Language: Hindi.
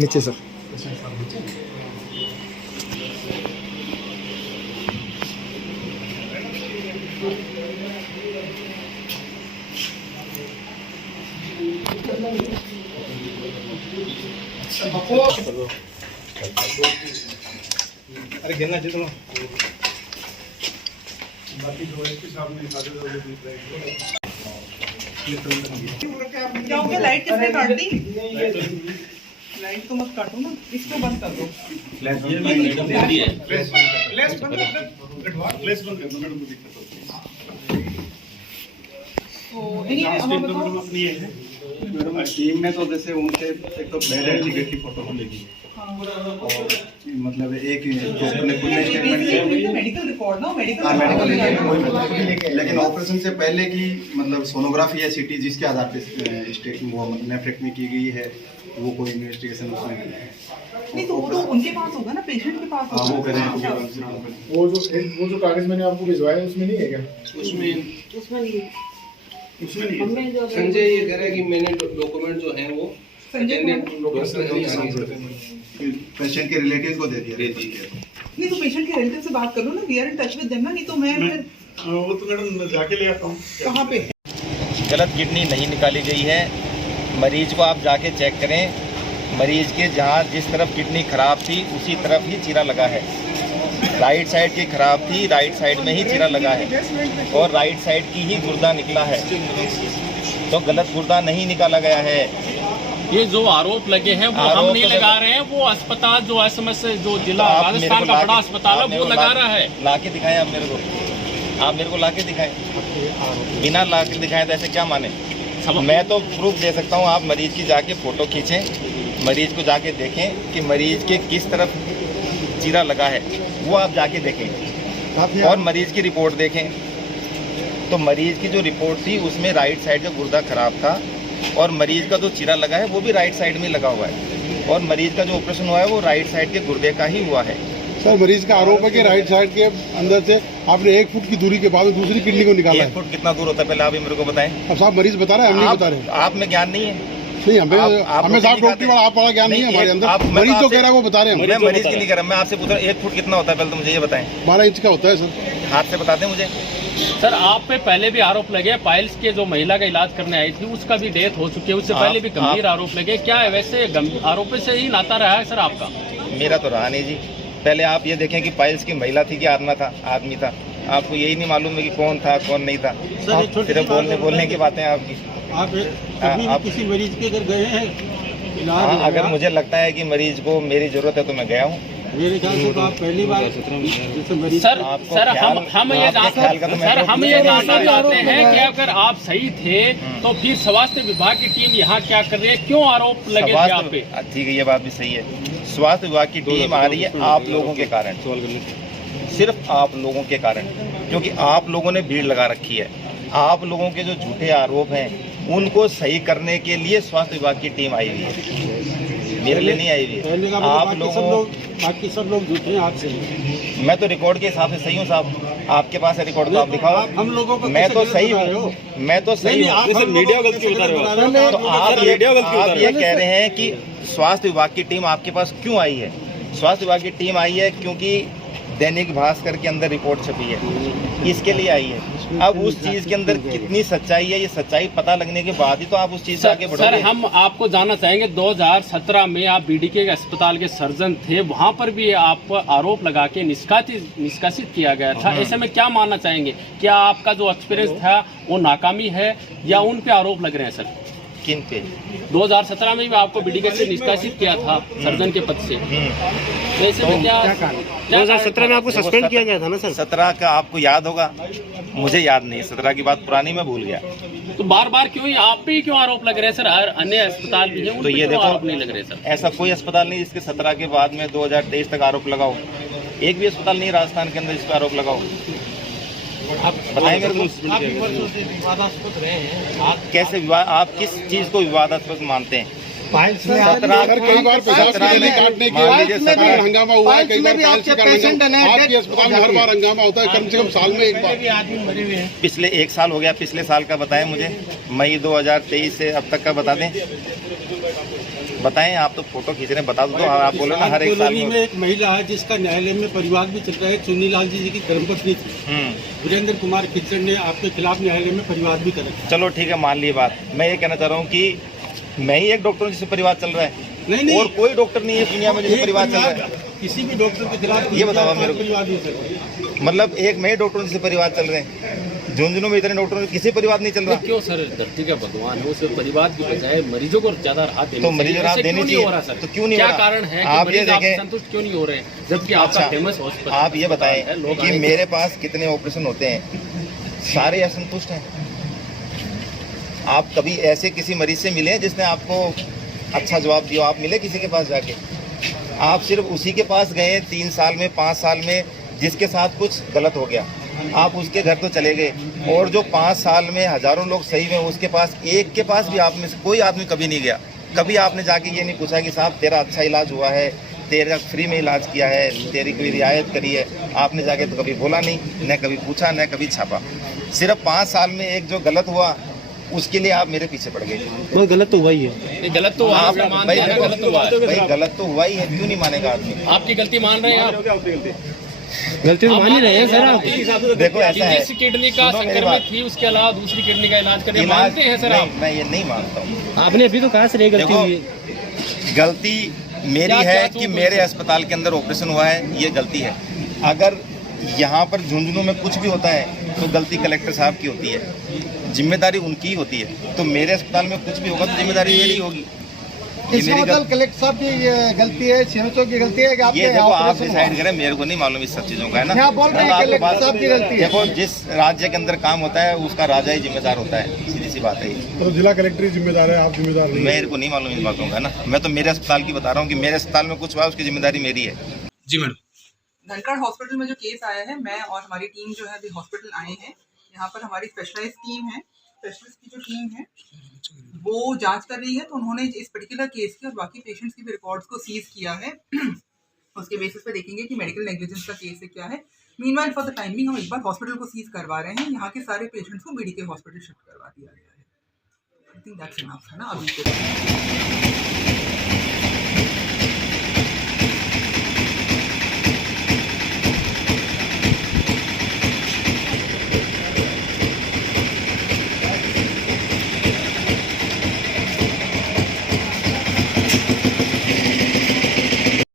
नीचे सर। अरे गिरना चाहिए क्या हो गया? लाइट किसने काट दी? लाइट तो मत काटो ना, इसको बंद कर दो। फ्लैश बंद कर दो मैडम, दिक्कत होती है। तो नहीं हमें बताओ। मैडम टीम में तो जैसे उनके एक तो पहले टिकट की फोटो को लेगी और मतलब एक जो अपने खुले स्टेटमेंट मेडिकल रिकॉर्ड ना, मेडिकल लेकिन ऑपरेशन से पहले की मतलब सोनोग्राफी या सीटी जिसके आधार पे स्टेटमेंट वो नेफ्रेक्टमी की गई है, वो कोई इन्वेस्टिगेशन उसमें नहीं तो वो तो उनके पास होगा ना, पेशेंट के पास होगा। वो करें। वो जो कागज मैंने आपको भिजवाया है उसमें नहीं है क्या? उसमें नहीं है। संजय ये कह रहा है कि मैंने डॉक्यूमेंट जो हैं वो पेशेंट के रिलेटिव को दे दिया। नहीं तो पेशेंट के रिलेटिव से बात कर लो ना, we are in touch with them ना, नहीं तो मैं फिर वो तो मैडम जाके ले आता हूँ। कहाँ पे? गलत किडनी नहीं निकाली गई है। मरीज को आप जाके चेक करें, मरीज के जहाँ जिस तरफ किडनी खराब थी उसी तरफ ही चीरा लगा है। राइट साइड की खराब थी, राइट साइड में ही चीरा लगा है और राइट साइड की ही गुर्दा निकला है, तो गलत गुर्दा नहीं निकाला गया है। ये जो आरोप लगे हैं वो हम नहीं लगा रहे हैं, वो अस्पताल जो एसएमएस जो जिला राजस्थान का बड़ा अस्पताल है वो लगा रहा है। लाके दिखाएं आप मेरे को, आप मेरे को लाके दिखाएं। बिना लाके दिखाएं तो ऐसे क्या माने? मैं तो प्रूफ दे सकता हूँ। आप मरीज की जाके फ़ोटो खींचें, मरीज को जाके देखें कि मरीज के किस तरफ चीरा लगा है, वो आप जाके देखें और मरीज की रिपोर्ट देखें। तो मरीज की जो रिपोर्ट थी उसमें राइट साइड का गुर्दा खराब था और मरीज का जो चीरा लगा है वो भी राइट साइड में लगा हुआ है और मरीज का जो ऑपरेशन हुआ है वो राइट साइड के गुर्दे का ही हुआ है। सर मरीज का आरोप है कि राइट साइड के अंदर से आपने 1 फुट की दूरी के बाद दूसरी किडनी को निकाला है। 1 फुट कितना दूर होता है पहले आप ही मेरे को बताएं। अब साहब मरीज बता रहे हैं, हम नहीं बता रहे। आप में ज्ञान नहीं है? नहीं हमें साहब डॉक्टर वाला आप वाला ज्ञान नहीं है हमारे अंदर। मरीज जो कह रहा है वो बता रहे हैं। मैं मरीज के लिए कह रहा हूँ, मैं आपसे पूछ रहा हूँ 1 फुट कितना होता है पहले तो मुझे ये बताएं। 12 इंच का होता है सर। हाथ से बता दें मुझे। सर आप पे पहले भी आरोप लगे, पाइल्स के जो महिला का इलाज करने आई थी उसका भी डेथ हो चुकी है, उससे पहले भी गंभीर आरोप लगे। क्या है वैसे आरोप से ही नाता रहा है सर आपका? मेरा तो रहा नहीं जी। पहले आप ये देखें कि पाइल्स की महिला थी कि आदमी था। आपको यही नहीं मालूम है कि कौन था कौन नहीं था। सिर्फ बोलने की बातें आपकी। आप किसी मरीज के घर गए हैं? हाँ, अगर मुझे लगता है कि मरीज को मेरी जरूरत है तो मैं गया हूँ। मेरे ख्याल से तो आप पहली बार सर हम ये जानना चाहते हैं कि अगर आप सही थे तो फिर स्वास्थ्य विभाग की टीम यहाँ क्या कर रही है, क्यों आरोप लगे थे आप पे? ठीक है, ये बात भी सही है। स्वास्थ्य विभाग की टीम आ रही है आप लोगों के कारण, सिर्फ आप लोगों के कारण, क्योंकि आप लोगों ने भीड़ लगा रखी है। आप लोगों के जो झूठे आरोप हैं उनको सही करने के लिए स्वास्थ्य विभाग की टीम आई हुई है, मेरे लिए नहीं आई हुई है। आप लोगों बाकी सब लोग झूठे हैं, आप सही। मैं तो रिकॉर्ड के हिसाब से सही हूँ साहब। आपके पास है रिकॉर्ड तो आप दिखाओ। हम लोगों को मैं तो सही हूँ, मैं तो सही हूँ। मीडिया गलती बता रहे हो। तो आप ये कह रहे हैं कि स्वास्थ्य विभाग की टीम आपके पास क्यों आई है? स्वास्थ्य विभाग की टीम आई है क्योंकि दैनिक भास्कर के अंदर रिपोर्ट छपी है, इसके लिए आई है। अब उस चीज के अंदर कितनी सच्चाई है, ये सच्चाई पता लगने के बाद ही तो आप उस चीज से आगे बढ़ोगे। सर हम आपको जानना चाहेंगे 2017 में आप बीडीके के अस्पताल के सर्जन थे, वहां पर भी आप आरोप लगा के निष्कासित किया गया था। ऐसे में क्या मानना चाहेंगे? क्या आपका जो एक्सपीरियंस था वो नाकामी है या उन पे आरोप लग रहे हैं सर? किन पे? 2017 में भी आपको बीडीके से निष्कासित किया था सर्जन के पद से। तो ऐसे में क्या 2017 में आपको सस्पेंड किया गया था ना सर? 17 का आपको याद होगा, मुझे याद नहीं। 17 की बात पुरानी मैं भूल गया। तो बार बार क्यों आप पे क्यों आरोप लग रहे हैं सर? हर अन्य अस्पताल भी है, तो ये देखो आरोप नहीं लग रहे सर। ऐसा कोई अस्पताल नहीं जिसके 17 के बाद में 2023 तक आरोप लगाओ। एक भी अस्पताल नहीं राजस्थान के अंदर जिस पर आरोप लगाओ। आप बताएं मेरे को। कैसे विवाद? आप किस चीज को विवादास्पद मानते हैं? कई बार पेशाब काटने के हंगामा हुआ है, कई बार आपके अस्पताल में हर बार हंगामा होता है, कम से कम साल में एक बार। पिछले 1 साल हो गया, पिछले साल का बताएं मुझे। मई 2023 से अब तक का बता दें। बताएं, आप तो फोटो खींच रहे हैं, बता दो तो आप बोलो ना हर एक साल कॉलोनी में एक महिला है जिसका न्यायालय में परिवार भी चल रहा है, चुन्नीलाल जी की धर्मपत्नी थी। वीरेंद्र कुमार खिचड़ ने आपके खिलाफ न्यायालय में परिवार भी कर रखा है। चलो ठीक है, मान ली बात। मैं ये कहना चाह रहा हूँ कि मैं ही एक डॉक्टर हूँ जिससे परिवार चल रहा है, नहीं और कोई डॉक्टर नहीं है इस दुनिया में जिससे परिवार चल रहा है। किसी भी डॉक्टर के खिलाफ ये बताओ मेरे को। परिवार नहीं चल रहा है। मतलब एक मैं ही डॉक्टर हूँ जिससे परिवार चल रहे हैं, झुंझुनू में इतने डॉक्टर किसी परिवार नहीं चल रहा। क्यों सर, धरती का भगवान है, उस परिवार की बजाय मरीजों को ज्यादा राहत देनी तो मरीजों को राहत देनी चाहिए, हो रहा सर? तो क्यों नहीं क्या हो रहा? कारण है कि आप ये मरीज आप देखें, संतुष्ट क्यों नहीं हो रहे हैं, जबकि आपका फेमस हॉस्पिटल। आप ये बताएं है, लोग कि आए मेरे पास कितने ऑपरेशन होते हैं, सारे असंतुष्ट हैं। आप कभी ऐसे किसी मरीज से मिले जिसने आपको अच्छा जवाब दिया? आप मिले किसी के पास जाके? आप सिर्फ उसी के पास गए 3 साल में 5 साल में जिसके साथ कुछ गलत हो गया, आप उसके घर तो चले गए, और जो 5 साल में हजारों लोग सही में उसके पास, एक के पास भी आप में से कोई आदमी कभी नहीं गया। कभी आपने जाके ये नहीं पूछा कि साहब तेरा अच्छा इलाज हुआ है, तेरा फ्री में इलाज किया है, तेरी कोई रियायत करी है? आपने जाके तो कभी बोला नहीं, न कभी पूछा, न कभी छापा। सिर्फ 5 साल में एक जो गलत हुआ उसके लिए आप मेरे पीछे पड़ गए। वो गलत तो हुआ ही है। गलत तो आप आप मानते भाई हैं ना, देखो, गलत तो हुआ है। भाई गलत तो हुआ ही है, क्यों नहीं मानेगा आदमी? आपकी गलती मान रहे हैं आप? गलती तो मान ही रहे हैं सर आप। देखो ऐसा है, जिस किडनी का सुनो मेरी बात। संक्रमित थी उसके अलावा दूसरी किडनी का इलाज करने इलाज मानते हैं सर आप? नहीं, मैं ये नहीं मानता हूँ। आपने अभी तो कहा सर ये गलती देखो, हुई है। गलती मेरी क्या- है क्या कि चूक मेरे हुई? अस्पताल के अंदर ऑपरेशन हुआ है, ये गलती है। अगर यहाँ पर झुंझुनू में कुछ भी होता है तो गलती कलेक्टर साहब की होती है, जिम्मेदारी उनकी ही होती है। तो मेरे अस्पताल में कुछ भी होगा तो जिम्मेदारी मेरी होगी। ये मेरी कलेक्टर साहब की गलती है, सीएमओ की गलती है कि ये देखो आप डिसाइड करें, मेरे को नहीं मालूम इस सब चीज़ों का, है ना? यहाँ बोल रहे हैं आपको कलेक्टर बात- साहब की गलती है। देखो, जिस राज्य के अंदर काम होता है उसका राजा ही जिम्मेदार होता है, सीधी सी बात है ये। तो जिला कलेक्टर ही जिम्मेदार है, आप जिम्मेदार नहीं। मेरे को नहीं मालूम इन बातों का, है ना? मैं तो मेरे अस्पताल की बता रहा हूँ कि मेरे अस्पताल में कुछ हुआ उसकी जिम्मेदारी मेरी है। जी मैडम। धनखड़ हॉस्पिटल में जो केस आया है, मैं और हमारी टीम जो है अभी हॉस्पिटल आए हैं। यहाँ पर हमारी स्पेशलाइज टीम है, स्पेशलिस्ट की जो टीम है वो जांच कर रही है। तो उन्होंने इस पर्टिकुलर केस के और बाकी पेशेंट्स की भी रिकॉर्ड्स को सीज किया है। उसके बेसिस पे देखेंगे कि मेडिकल नेग्लिजेंस का केस है क्या है। मीनवाइल फॉर द टाइमिंग हम एक बार हॉस्पिटल को सीज करवा रहे हैं। यहाँ के सारे पेशेंट्स को बीडीके हॉस्पिटल शिफ्ट करवा दिया गया है। आई थिंक दैट्स इनफ है ना अभी के लिए।